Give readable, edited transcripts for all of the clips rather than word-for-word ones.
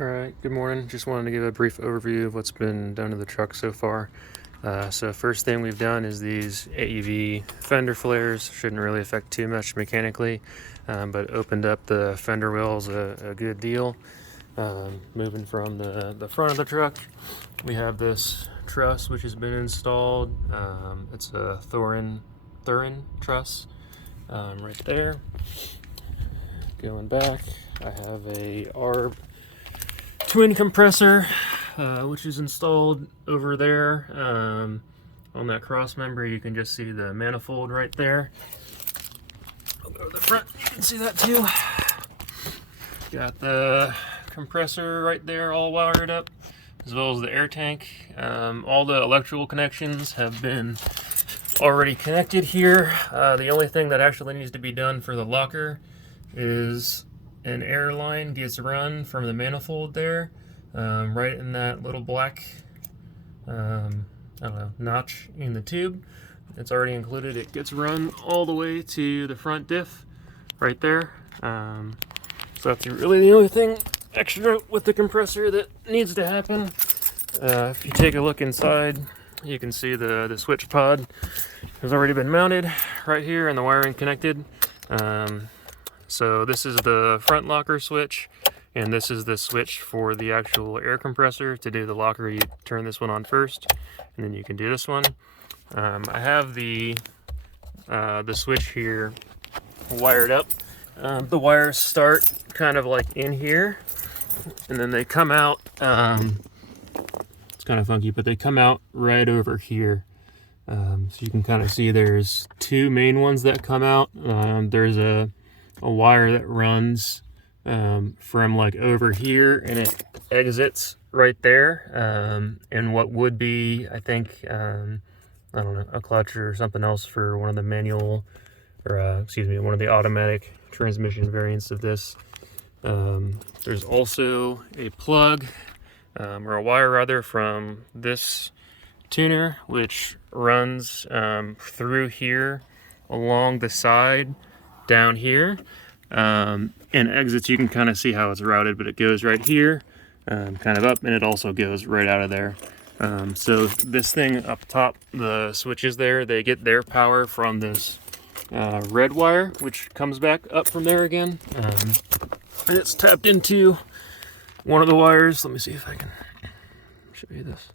Alright, good morning. Just wanted to give a brief overview of what's been done to the truck so far. So first thing we've done is these AEV fender flares. Shouldn't really affect too much mechanically, but opened up the fender wells a good deal. Moving from the front of the truck, we have this truss which has been installed. It's a Thurin truss right there. Going back, I have a ARB twin compressor, which is installed over there. On that cross member, you can just see the manifold right there. I'll go to the front, you can see that too. Got the compressor right there all wired up, as well as the air tank. All the electrical connections have been already connected here. The only thing that actually needs to be done for the locker is an air line gets run from the manifold there, right in that little black, I don't know, notch in the tube. It's already included. It gets run all the way to the front diff right there. So that's really the only thing extra with the compressor that needs to happen. If you take a look inside, you can see the switch pod has already been mounted right here and the wiring connected. So this is the front locker switch, and this is the switch for the actual air compressor. To do the locker, you turn this one on first, and then you can do this one. I have the switch here wired up. The wires start kind of like in here, and then they come out, it's kind of funky, but they come out right over here. So you can kind of see there's two main ones that come out. There's a wire that runs from like over here, and it exits right there, and what would be, I think, I don't know, a clutch or something else for one of the manual, or excuse me, one of the automatic transmission variants of this. There's also a plug, or a wire rather, from this tuner, which runs through here along the side down here, and exits. You can kind of see how it's routed, but it goes right here, kind of up, and it also goes right out of there. So this thing up top, the switches there, they get their power from this red wire, which comes back up from there again, and it's tapped into one of the wires. Let me see if I can show you this.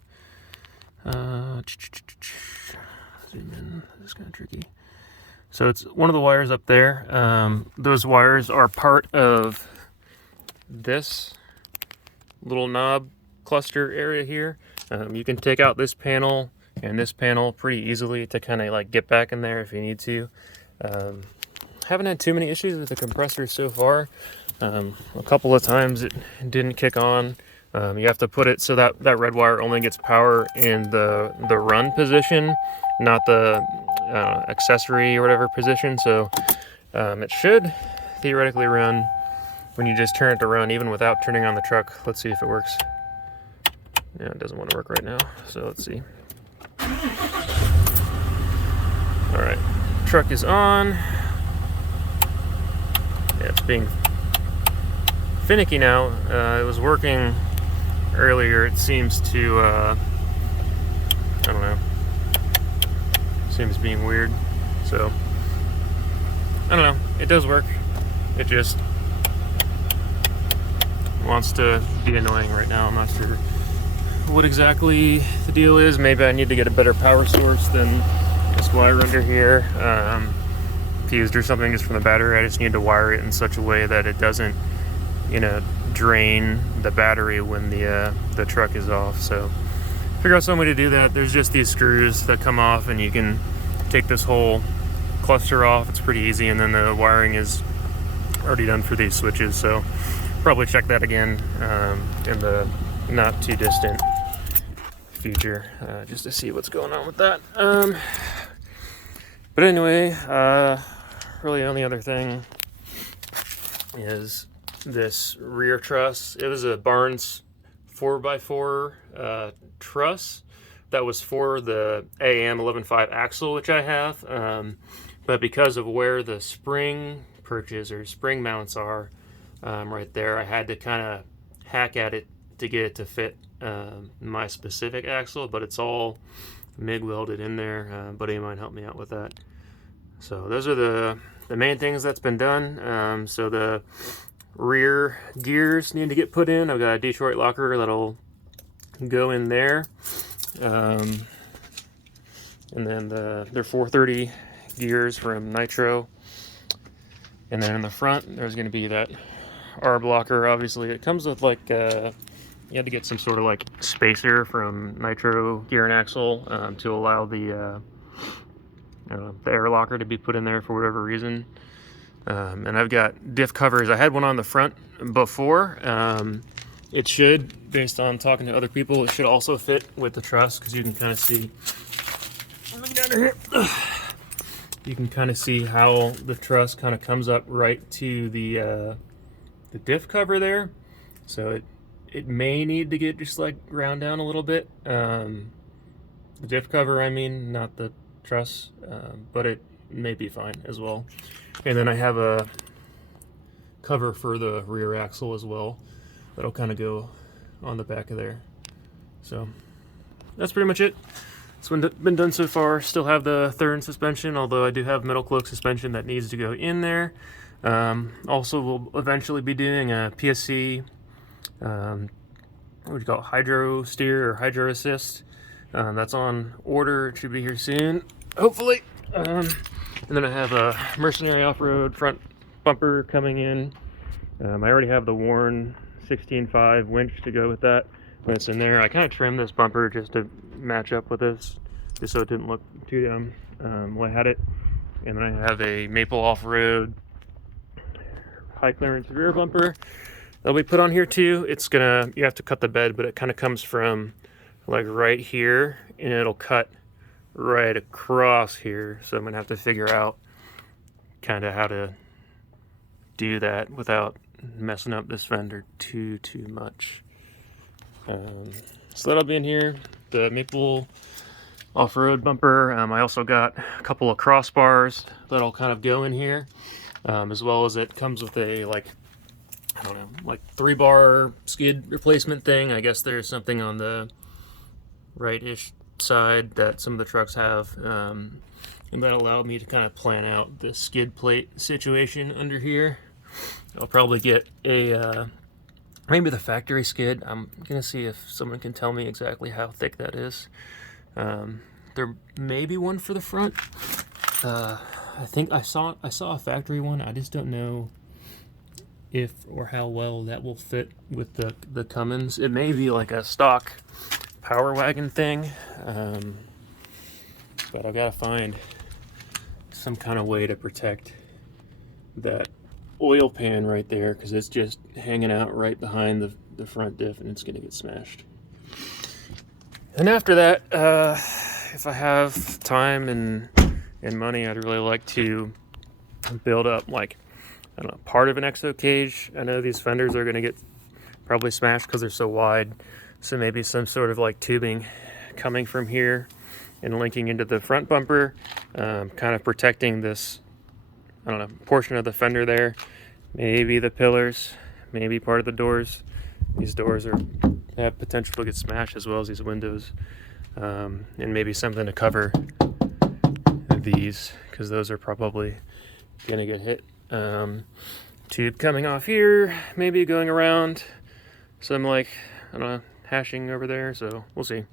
Zoom in. This is kind of tricky. So it's one of the wires up there. Those wires are part of this little knob cluster area here. You can take out this panel and this panel pretty easily to kind of like get back in there if you need to. Haven't had too many issues with the compressor so far. A couple of times it didn't kick on. You have to put it so that red wire only gets power in the run position, not the accessory or whatever position. So it should theoretically run when you just turn it to run, even without turning on the truck. Let's see if it works. Yeah, it doesn't want to work right now, so let's see. All right, truck is on. Yeah, it's being finicky now. It was working earlier. It seems to I don't know, seems being weird. So I don't know, it does work, it just wants to be annoying right now. I'm not sure what exactly the deal is. Maybe I need to get a better power source than this wire under here, fused or something just from the battery. I just need to wire it in such a way that it doesn't, you know, drain the battery when the truck is off. So figure out some way to do that. There's just these screws that come off, and you can take this whole cluster off. It's pretty easy, and then the wiring is already done for these switches. So probably check that again in the not too distant future, just to see what's going on with that. But anyway, really the only other thing is this rear truss. It was a Barnes 4x4 truss that was for the AM 11.5 axle, which I have, but because of where the spring perches or spring mounts are right there, I had to kind of hack at it to get it to fit my specific axle, but it's all MIG welded in there. Buddy of mine helped me out with that. So those are the main things that's been done. So the rear gears need to get put in. I've got a Detroit locker that'll go in there. And then they're 430 gears from Nitro. And then in the front, there's going to be that R blocker. Obviously, it comes with like you had to get some sort of like spacer from Nitro Gear and Axle to allow the air locker to be put in there for whatever reason. And I've got diff covers. I had one on the front before. It should, based on talking to other people, it should also fit with the truss, because you can kind of see. Look down here. You can kind of see how the truss kind of comes up right to the diff cover there. So it may need to get just like ground down a little bit. The diff cover, I mean, not the truss, but it may be fine as well. And then I have a cover for the rear axle as well that'll kind of go on the back of there. So that's pretty much it. It's been done so far. Still have the Thurn suspension, although I do have metal cloak suspension that needs to go in there. Also, we'll eventually be doing a PSC, what do you call it, hydro steer or hydro assist. That's on order. It should be here soon, hopefully. And then I have a Mercenary off-road front bumper coming in. I already have the Warn 16.5 winch to go with that when it's in there. I kind of trimmed this bumper just to match up with this, just so it didn't look too dumb while I had it. And then I have a Maple off-road high clearance rear bumper that'll be put on here too. It's gonna, you have to cut the bed, but it kind of comes from like right here, and it'll cut right across here. So I'm gonna have to figure out kind of how to do that without messing up this fender too much. So that'll be in here. The Maple off-road bumper. I also got a couple of crossbars that'll kind of go in here, as well as it comes with a like, I don't know, like 3-bar skid replacement thing. I guess there's something on the right-ish side that some of the trucks have, and that allowed me to kind of plan out the skid plate situation under here. I'll probably get a maybe the factory skid. I'm gonna see if someone can tell me exactly how thick that is. There may be one for the front. I think I saw a factory one. I just don't know if or how well that will fit with the Cummins. It may be like a stock Power Wagon thing, but I've got to find some kind of way to protect that oil pan right there, because it's just hanging out right behind the front diff, and it's going to get smashed. And after that, if I have time and money, I'd really like to build up, like, I don't know, part of an exo cage. I know these fenders are going to get probably smashed because they're so wide, so maybe some sort of like tubing coming from here and linking into the front bumper, kind of protecting this, I don't know, portion of the fender there. Maybe the pillars, maybe part of the doors. These doors have potential to get smashed, as well as these windows, and maybe something to cover these, because those are probably gonna get hit. Tube coming off here, maybe going around some, like, I don't know, hashing over there, so we'll see.